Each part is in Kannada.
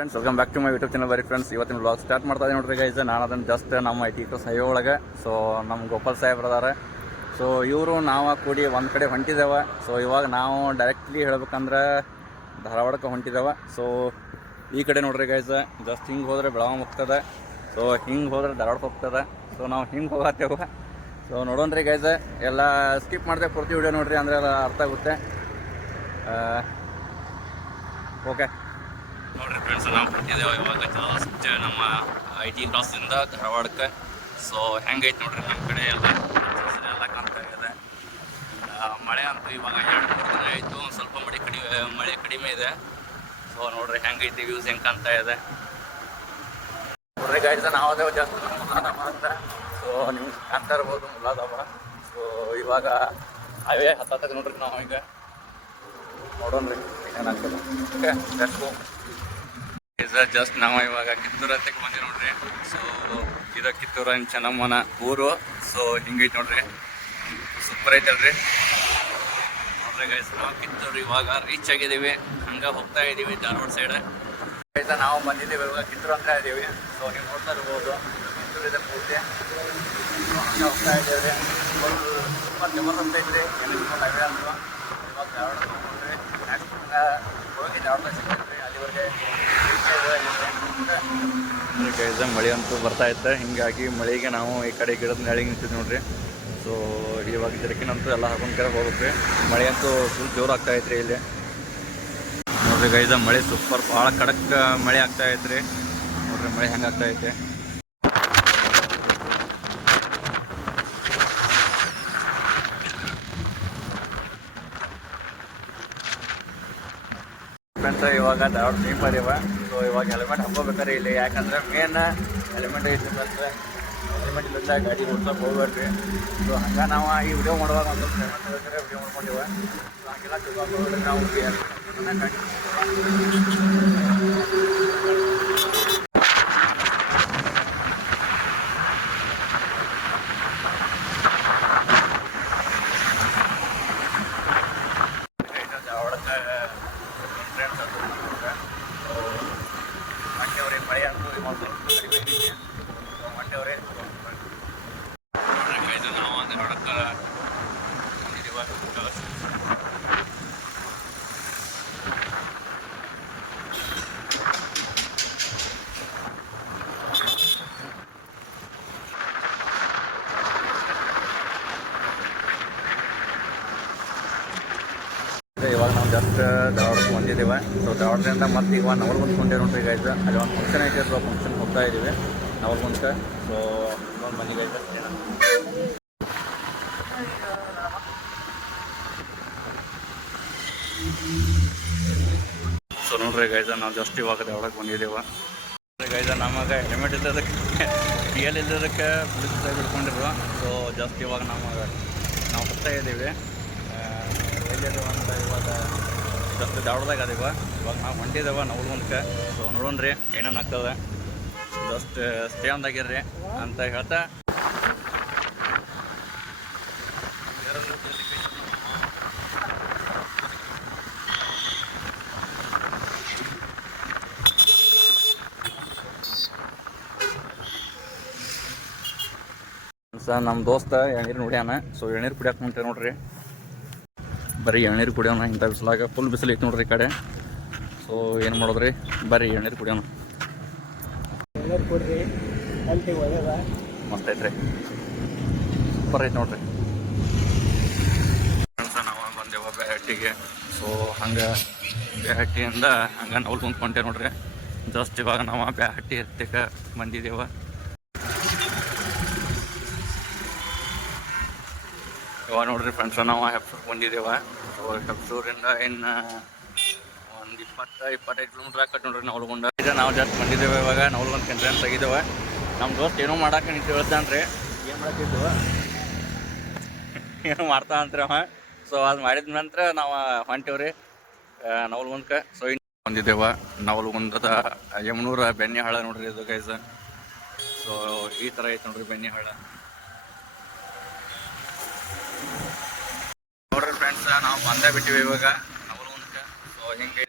Friends welcome back to my YouTube channel ಬರೀ ಫ್ರೆಂಡ್ಸ್ ಇವತ್ತಿನ ಬ್ಲಾಗ್ ಸ್ಟಾರ್ಟ್ ಮಾಡ್ತಾ ಇದ್ದೀನಿ ನೋಡ್ರಿ ಗೈಸ್ ನಾನು ಅದನ್ನು ಜಸ್ಟ್ ನಮ್ಮ ಐ ಟಿ ಹೈವೇ ಒಳಗೆ. ಸೊ ನಮ್ಮ ಗೋಪಾಲ್ ಸಾಹೇಬ್ರು ಅದಾರೆ ಸೊ ಇವರು ನಾವು ಕೂಡಿ ಒಂದು ಕಡೆ ಹೊಂಟಿದ್ದೇವೆ. ಸೊ ಇವಾಗ ನಾವು ಡೈರೆಕ್ಟ್ಲಿ ಹೇಳ್ಬೇಕಂದ್ರೆ ಧಾರವಾಡಕ್ಕೆ ಹೊಂಟಿದ್ದೇವೆ. ಸೊ ಈ ಕಡೆ ನೋಡ್ರಿ ಗೈಸ್ ಜಸ್ಟ್ ಹಿಂಗೆ ಹೋದರೆ ಬೆಳಗಾವಿ ಹೋಗ್ತದೆ. ಸೊ ಹಿಂಗೆ ಹೋದ್ರೆ ಧಾರವಾಡಕ್ಕೆ ಹೋಗ್ತದೆ. ಸೊ ನಾವು ಹಿಂಗೆ ಹೋಗತ್ತೇವೆ. ಸೊ ನೋಡೋಣ್ರಿ ಗೈಸ್ ಎಲ್ಲ ಸ್ಕಿಪ್ ಮಾಡಿದೆ ಪೂರ್ತಿ ವಿಡಿಯೋ ನೋಡ್ರಿ ಅಂದರೆ ಎಲ್ಲ ಅರ್ಥ ಆಗುತ್ತೆ. ಓಕೆ ಫ್ರೆಂಡ್ಸ್ ನಾವು ಕೊಟ್ಟಿದ್ದೇವೆ ಇವಾಗ ಜಸ್ಟ್ ನಮ್ಮ ಐ ಟಿ ಕ್ರಾಸಿಂದ ಧಾರವಾಡಕ್ಕೆ. ಸೊ ಹೆಂಗೈತೆ ನೋಡ್ರಿ ನಮ್ಮ ಕಡೆ ಎಲ್ಲ? ಎಲ್ಲ ಕಾಣ್ತಾ ಇದೆ. ಮಳೆ ಅಂತೂ ಇವಾಗ ಎರಡು ಮೂರು ದಿನ ಆಯಿತು ಸ್ವಲ್ಪ ಮಳೆ ಕಡಿಮೆ ಮಳೆ ಕಡಿಮೆ ಇದೆ. ಸೊ ನೋಡ್ರಿ ಹೆಂಗೈತಿ ವ್ಯೂಸ್ ಹೆಂಗೆ ಕಾಣ್ತಾ ಇದೆ. ನೋಡ್ರಿ ನಾವು ಅದೇ ಜಾಸ್ತಿ ಮುಲಾದಮ್ಮ ಅಂತ. ಸೊ ನಿಮ್ಗೆ ಕಾಣ್ತಾ ಇರ್ಬೋದು ಮುಲಾದಮ್ಮ ಸೊ ಇವಾಗ ಅವೇ ಹತ್ತತ್ತಕ್ಕೆ ನೋಡ್ರಿ ನಾವು ಈಗ. ನೋಡೋಣ ರೀ ಏನಾಗ್ತದೆ ಓಕೆ ಜಸ್ಟ್ ನಾವು ಇವಾಗ ಕಿತ್ತೂರ ತೆಗೆ ಬಂದಿ ನೋಡ್ರಿ. ಸೊ ಇದು ಕಿತ್ತೂರ ಚೆನ್ನಮ್ಮನ ಊರು. ಸೊ ಹಿಂಗೈತೆ ನೋಡ್ರಿ. ಸೂಪರ್ ಐತಲ್ರಿ ನೋಡ್ರಿ ಗೈಸ್ ನಾವು ಕಿತ್ತೂರು ಇವಾಗ ರೀಚ್ ಆಗಿದ್ದೀವಿ. ಹಂಗೆ ಹೋಗ್ತಾ ಇದ್ದೀವಿ ಧಾರವಾಡ ಸೈಡ್ ಆಯ್ತಾ ನಾವು ಬಂದಿದ್ದೀವಿ ಇವಾಗ ಕಿತ್ತೂರು ಅಂತ ಇದ್ದೀವಿ ಸೊ ನೀವು ನೋಡ್ತಾ ಇರ್ಬೋದು, ಕಿತ್ತೂರು ಇದೆ ಪೂರ್ತಿ. ಹಂಗೆ ಹೋಗ್ತಾ ಇದ್ದೀವಿ ತುಂಬ ಜಬರ್ದಸ್ತ್ ಐತ್ರಿ. ಏನಕ್ಕೆ ಹೈವೇ ಅಂತ. ಇವಾಗ ಧಾರವಾಡ ನೋಡ್ರಿ ನೆಕ್ಸ್ಟ್ ಹೋಗಿ ಧಾರವಾಡ ಸಿಗ್ತೈತ್ರಿ ಅಲ್ಲಿವರೆಗೆ ಗೈಸ ಮಳೆ ಅಂತೂ ಬರ್ತಾ ಇತ್ತು. ಹಿಂಗಾಗಿ ಮಳೆಗೆ ನಾವು ಈ ಕಡೆ ಗಿಡದ ನೆಳಿಗೆ ನಿಂತಿದ್ವಿ ನೋಡ್ರಿ. ಸೊ ಇವಾಗ ಜರಕಿನಂತೂ ಎಲ್ಲ ಹಾಕೊಂಡ್ ಕರೆ ಹೋಗ್ಬೇಕು. ಮಳೆ ಅಂತೂ ಫುಲ್ ಜೋರು ಆಗ್ತಾ ಐತ್ರಿ ಇಲ್ಲಿ. ನೋಡ್ರಿ ಗೈಸ ಮಳೆ ಸೂಪರ್ ಭಾಳ ಕಡಕ್ ಮಳೆ ಆಗ್ತಾ ಐತ್ರಿ. ನೋಡ್ರಿ ಮಳೆ ಹೆಂಗೆ ಆಗ್ತಾ ಐತೆ. ಇವಾಗ ಧಾರವಾಡ ಟೀಮ್ ಬರ್ಯವ ಸೊ ಇವಾಗ ಹೆಲ್ಮೆಟ್ ಹಾಕೋಬೇಕಾದ್ರೆ ಇಲ್ಲಿ. ಯಾಕಂದ್ರೆ ಮೇನ್ ಹೆಲ್ಮೆಟ್ ಇದ್ದಂದ್ರೆ ಹೆಲ್ಮೆಟ್ ಇಲ್ಲಿಂದ ಗಾಡಿ ಓಡ್ಸೋಕೆ ಹೋಗ್ಬೇಡ್ರಿ. ಸೊ ಹಂಗೆ ನಾವು ಈ ವಿಡಿಯೋ ಮಾಡುವಾಗ ಒಂದು ಹೆಲ್ಮೆಟ್ ಬೇಕಾದ್ರೆ ವಿಡಿಯೋ ಮಾಡ್ಕೊಂಡಿವ. ಸೊ ಹಂಗೆಲ್ಲ ತಿಳ್ಕೊಂಡು ನಾವು ಧಾರವಾಡಕ್ಕೆ ಫ್ರೆಂಡ್ಸ್ ಅದು ಮಂಡ್ಯವರೇ ಮಳೆ ಅಂತೂ ಇವಾಗ ಸ್ವಲ್ಪ ಕಡಿಮೆ ಐತಿ ಸೊ ಮಂಡ್ಯವರೇ ನಾವು ಒಂದು ನೋಡಕ್ಕೆ ಇವಾಗ ನಾವು ಜಸ್ಟ್ ಧಾರವಾಡಕ್ಕೆ ಬಂದಿದ್ದೇವೆ. ಸೊ ಧಾರವಾಡದಿಂದ ಮತ್ತೆ ಇವಾಗ ನವಲ್ಗುಂದ್ ಕೊಂಡೆ ನೋಡ್ರಿ ಗೈಸ್ ಅಲ್ಲಿ ಒಂದು ಫಂಕ್ಷನ್ ಐತೆ ಸೊ ಫಂಕ್ಷನ್ ಹೋಗ್ತಾ ಇದ್ದೀವಿ ನವಲ್ಗುಂದಕ್ಕೆ. ಸೊ ಒಂದು ಮನೆ ಗೈಸ್ ಸೊ ನೋಡ್ರಿ ಗೈಸ ನಾವು ಜಸ್ಟ್ ಇವಾಗ ಒಳಗೆ ಬಂದಿದ್ದೇವೆ ಗೈಸ ನಮಗೆ ಹೆಲ್ಮೆಟ್ ಇಲ್ಲದಕ್ಕೆ ಪಿ ಎಲ್ ಇಲ್ಲದಕ್ಕೆ ಪೊಲೀಸ್ ಬಿಡ್ಕೊಂಡಿರುವ ಸೊ ಜಸ್ಟ್ ಇವಾಗ ನಮಗೆ ನಾವು ಹೋಗ್ತಾ ಇದ್ದೀವಿ. ಎಲ್ಲಿದ್ದು ಅಂತ ಇವಾಗ ಜಸ್ಟ್ ಧಾರವಾಡದಾಗ ಅದೀವ. ಇವಾಗ ನಾವು ಹೊಂಟಿದ್ದೇವೆ ನಾವು ಮುಂದಕ್ಕೆ ಸೊ ನೋಡೋಣ್ರಿ, ಏನೇನು ಆಗ್ತದೆ. ಜಸ್ಟ್ ಸ್ಟೇ ಅಂದಾಗಿರ್ರಿ ಅಂತ ಹೇಳ್ತಾ ನಮ್ಮ ದೋಸ್ತ ಎಳ್ನೀರು ನೋಡ್ಯಾನ. ಸೊ ಎಣ್ಣೀರು ಕುಡಿಯಕ್ಕೆ ಹೊಂಟೆ ನೋಡ್ರಿ. ಬರೀ ಎಳ್ನೀರು ಕುಡಿಯೋಣ ಇಂಥ ಬಿಸಿಲಾಗ ಫುಲ್ ಬಿಸಿಲು ಐತೆ ನೋಡ್ರಿ ಈ ಕಡೆ. ಸೊ ಏನು ಮಾಡೋದ್ರಿ? ಬರೀ ಎಳ್ನೀರು ಕುಡಿಯೋಣ ಮಸ್ತ್ ಐತ್ರಿ. ಸೂಪರ್ ಐತೆ ನೋಡ್ರಿ. ನಾವು ಬಂದೇವ ಬೇಹಟ್ಟಿಗೆ ಸೊ ಹಂಗೆ ಬೇಹಟ್ಟಿಯಿಂದ ಹಂಗೆ ನಾವು ಕುಂತ್ಕೊಂಡೆ ನೋಡ್ರಿ. ಜಸ್ಟ್ ಇವಾಗ ನಾವು ಬ್ಯಾಹಟ್ಟಿ ಎತ್ತಕ್ಕೆ ಬಂದಿದ್ದೇವೆ ಇವಾಗ ನೋಡ್ರಿ ಫ್ರೆಂಡ್ಸ್ ನಾವು ಹೆಪ್ಸೂರ್ ಬಂದಿದ್ದೇವೆ ಹೆಪ್ಸೂರಿಂದ ಇನ್ನು ಒಂದು ಇಪ್ಪತ್ತು, ಇಪ್ಪತ್ತೈದು ಕಿಲೋಮೀಟ್ರ್ ಆಕಟ್ ನೋಡ್ರಿ ನವಲ್ಗೊಂಡ ಈಗ ನಾವು ಜಸ್ಟ್ ಬಂದಿದ್ದೇವೆ ಇವಾಗ. ನವಲ್ಗೊಂಡ್ ಕೆಂಟ್ರೆನ್ಸ್ ಆಗಿದ್ದೇವೆ ನಮ್ಮ ದೋಸ್ತ್ ಏನೋ ಮಾಡಕ್ಕೆ ನಿಂತು ಹೇಳ್ತಾನ್ರಿ. ಏನು ಮಾಡಕ್ಕಿದ್ದೇವೆ ಏನೋ ಮಾಡ್ತಾ ಅಂತ್ರಿ ಅವ. ಸೊ ಅದು ಮಾಡಿದ ನಂತರ ನಾವು ಹೊಂಟೇವ್ರಿ ನವಲ್ಗುಂದಕ್ಕೆ. ಸೊ ಬಂದಿದ್ದೇವೆ ನವಲ್ಗುಂದದ ಯಮನೂರ ಬೆಣ್ಣೆ ಹಳ್ಳ ನೋಡ್ರಿ ಇದು ಗೈಸ ಸೊ ಈ ಥರ ಐತೆ ನೋಡ್ರಿ ಬೆಣ್ಣೆ ಹಳ್ಳ ನೋಡ್ರಿ ಬಂದೇ ಬಿಟ್ಟಿವಿ ಇವಾಗ. ನವಲ್ಗುಂದಕ್ಕೆ ಸೊ ಹಿಂಗೆ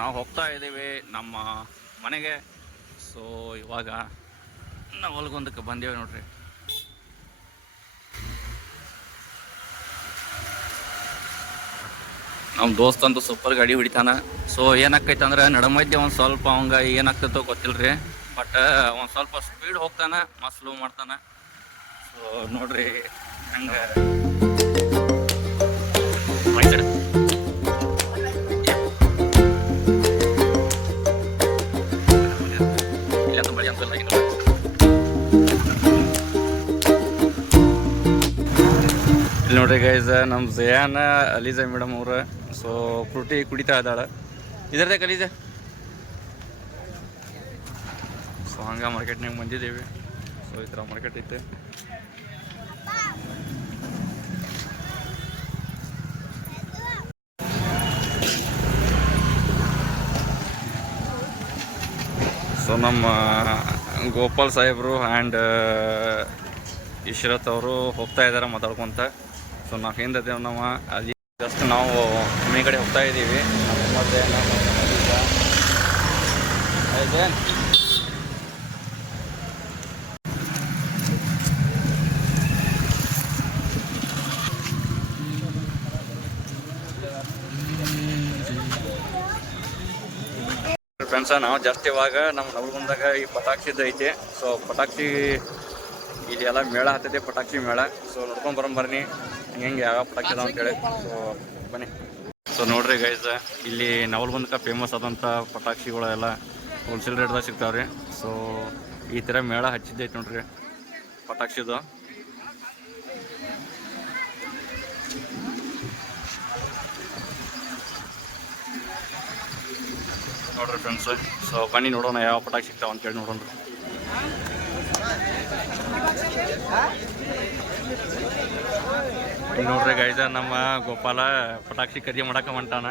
ನಾವು ಹೋಗ್ತಾ ಇದ್ದೀವಿ ನಮ್ಮ ಮನೆಗೆ. ಸೊ ಇವಾಗ ನಾವು ಹೊಲ್ಗೊಂದಕ್ಕೆ ಬಂದೇವೆ ನೋಡ್ರಿ. ನಮ್ಮ ದೋಸ್ತಂದು ಸೂಪರ್ ಗಾಡಿ ಹೊಡಿತಾನ. ಸೊ ಏನಾಕೈತೆ ಅಂದ್ರೆ ನಡಮೈದ್ಯ ಒಂದು ಸ್ವಲ್ಪ ಅವಂಗ ಏನಾಗ್ತೈತೋ ಗೊತ್ತಿಲ್ರಿ. ಬಟ್ ಒಂದು ಸ್ವಲ್ಪ ಸ್ಪೀಡ್ ಹೋಗ್ತಾನ ಮತ್ತು ಸ್ಲೋ ಮಾಡ್ತಾನೆ. ಸೊ ನೋಡ್ರಿ ಹಂಗೆ. ನೋಡ್ರಿ ಗೈಸ್ ನಮ್ಮ ಜಯಾನ ಅಲೀಜಾ ಮೇಡಮ್ ಅವ್ರ. ಸೊ ಫ್ರೂಟಿ ಕುಡಿತಾ ಇದ್ದಾಳೆ. ಇದರದೇ ಕಲೀಜ. ಸೊ ಹಂಗ ಮಾರ್ಕೆಟ್ನಾಗ ಬಂದಿದ್ದೀವಿ. ಸೊ ಈ ಥರ ಮಾರ್ಕೆಟ್ ಐತೆ. ಸೊ ನಮ್ಮ ಗೋಪಾಲ್ ಸಾಹೇಬರು ಆ್ಯಂಡ್ ಇಶ್ರತ್ ಅವರು ಹೋಗ್ತಾ ಇದ್ದಾರೆ ಮಾತಾಡ್ಕೊಂತ. ಸೊ ನಾವು ಹಿಂದಿದ್ದೇವೆ ನಾವು, ಅಲ್ಲಿ ಜಸ್ಟ್ ನಾವು ಮನೆ ಕಡೆ ಹೋಗ್ತಾ ಇದ್ದೀವಿ. ಮತ್ತೆ ಆಯ್ತಾ? ಫ್ರೆಂಡ್ಸ ನಾವು ಜಾಸ್ತಿ ಇವಾಗ ನಮ್ಮ ನವಲ್ಗುಂದಾಗ ಈ ಪಟಾಕ್ಷಿದ್ದು ಐತೆ. ಸೊ ಪಟಾಕ್ಷಿ ಇಲ್ಲಿ ಎಲ್ಲ ಮೇಳ ಹತ್ತೈತೆ ಪಟಾಕ್ಷಿ ಮೇಳ. ಸೊ ನೋಡ್ಕೊಂಡ್ ಬರೋಣ ಬರ್ನಿ ಹೆಂಗೆ ಯಾವ ಪಟಾಕ್ಷಿ ಅದಾವ ಅಂತೇಳಿ ಸೊ ಬನ್ನಿ. ಸೊ ನೋಡ್ರಿ ಗೈಸ್ ಇಲ್ಲಿ ನವಲ್ಗುಂದಕ್ಕೆ ಫೇಮಸ್ ಆದಂಥ ಪಟಾಕ್ಷಿಗಳೆಲ್ಲ ಹೋಲ್ಸೇಲ್ ರೇಟ್ದಾಗ ಸಿಗ್ತಾವ್ರಿ. ಸೊ ಈ ಥರ ಮೇಳ ಹಚ್ಚಿದ್ದೈತೆ ನೋಡ್ರಿ ಪಟಾಕ್ಷಿದು. ನೋಡ್ರಿ ಫ್ರೆಂಡ್ಸ್ ಸೊ ಬನ್ನಿ ನೋಡೋಣ ಯಾವ ಪಟಾಕಿ ಸಿಗ್ತಾವ ಅಂತೇಳಿ ನೋಡೋಣ. ನೋಡ್ರಿ ಗೈದ ನಮ್ಮ ಗೋಪಾಲ ಪಟಾಕ್ಷಿ ಖರೀದಿ ಮಾಡಕ್ಕೆ ಹೊಂಟಾನ.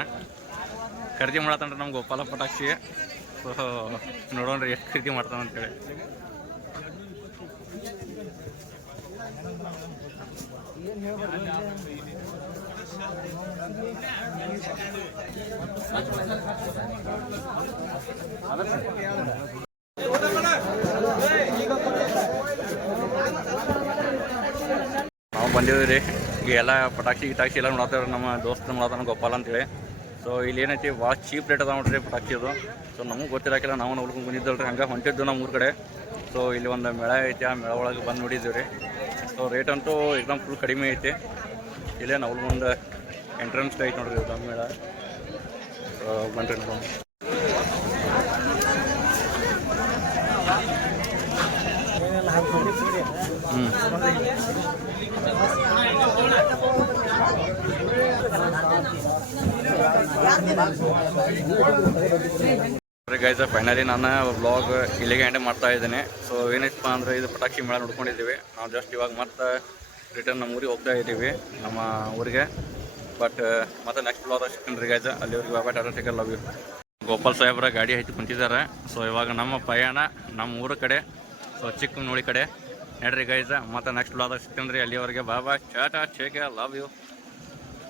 ಖರೀದಿ ಮಾಡತ್ತನ್ರಿ ನಮ್ಮ ಗೋಪಾಲ ಪಟಾಕ್ಷಿ. ಸೊ ನೋಡೋಣ್ರಿ ಎಷ್ಟು ಖರೀದಿ ಮಾಡ್ತಾನ ಅಂತೇಳಿ. ಬಂದಿದ್ದೀವಿ ರೀ. ಈಗ ಎಲ್ಲ ಪಟಾಕ್ಷಿ ಗಿಟಾಕ್ಷಿ ಎಲ್ಲ ನೋಡತ್ತೇವೆ ನಮ್ಮ ದೋಸ್ತ ನೋಡತ್ತಾನ ಗೋಪಾಲ ಅಂತೇಳಿ. ಸೊ ಇಲ್ಲಿ ಏನೈತಿ, ಭಾಳ ಚೀಪ್ ರೇಟ್ ಅದ ನೋಡ್ರಿ ಪಟಾಕ್ಷಿ ಅದು ಸೊ ನಮಗೆ ಗೊತ್ತಿರಾಕಿಲ್ಲ, ನಾವು ನೋಡ್ಕೊಂಡು ಬಂದಿದ್ದಲ್ರಿ. ಹಂಗೆ ಹೊಂಟಿದ್ದು ನಮ್ಮ ಊರ ಕಡೆ. ಸೊ ಇಲ್ಲಿ ಒಂದು ಮೇಳ ಐತಿ, ಆ ಮೇಳ ಒಳಗೆ ಬಂದು ನೋಡಿದ್ದೀವಿ ರೀ. ಸೊ ರೇಟ್ ಅಂತೂ ಎಕ್ದಮ್ ಫುಲ್ ಕಡಿಮೆ ಐತಿ. ಇಲ್ಲೇ ನಾವು ಒಂದು ಎಂಟ್ರೆನ್ಸ್ ಐತಿ ನೋಡ್ರಿ ಮೇಳ. ಬನ್ರಿ ಗೈಸ ಫೈನಲಿ ನಾನು ಬ್ಲಾಗ್ ಇಲ್ಲಿಗೆ ಎಂಡ್ ಮಾಡ್ತಾ ಇದ್ದೇನೆ. ಸೊ ಏನೈತಪ್ಪ ಅಂದರೆ ಇದು ಪಟಾಕಿ ಮೇಳ ನೋಡ್ಕೊಂಡಿದ್ದೀವಿ. ನಾವು ಜಸ್ಟ್ ಇವಾಗ ಮತ್ತೆ ರಿಟರ್ನ್ ನಮ್ಮ ಊರಿಗೆ ಹೋಗ್ತಾ ಇದ್ದೀವಿ, ನಮ್ಮ ಊರಿಗೆ. ಬಟ್ ಮತ್ತೆ ನೆಕ್ಸ್ಟ್ ಬ್ಲಾಗ್ ಸಿಗ್ತೀನಿ ಗೈಸ ಅಲ್ಲಿವ್ರಿಗೆ ಬಾಬಾ Tata take care love you Gopal ಸಾಹೇಬ್ರ ಗಾಡಿ ಹಚ್ಚಿ ಕುಂತಿದ್ದಾರೆ. ಸೊ ಇವಾಗ ನಮ್ಮ ಪಯಣ ನಮ್ಮ ಊರ ಕಡೆ. ಸೊ ಚಿಕ್ಕನೋಳಿ ಕಡೆ. ನಡ್ರಿ ಗೈಸ ಮತ್ತೆ ನೆಕ್ಸ್ಟ್ ಬ್ಲಾಗ್ ಸಿಗ್ತೀನಿ ರೀ ಅಲ್ಲಿವರೆಗೆ ಬಾಬಾ ಚಾಟಾ ಚೇಕ ಲವ್ ಯು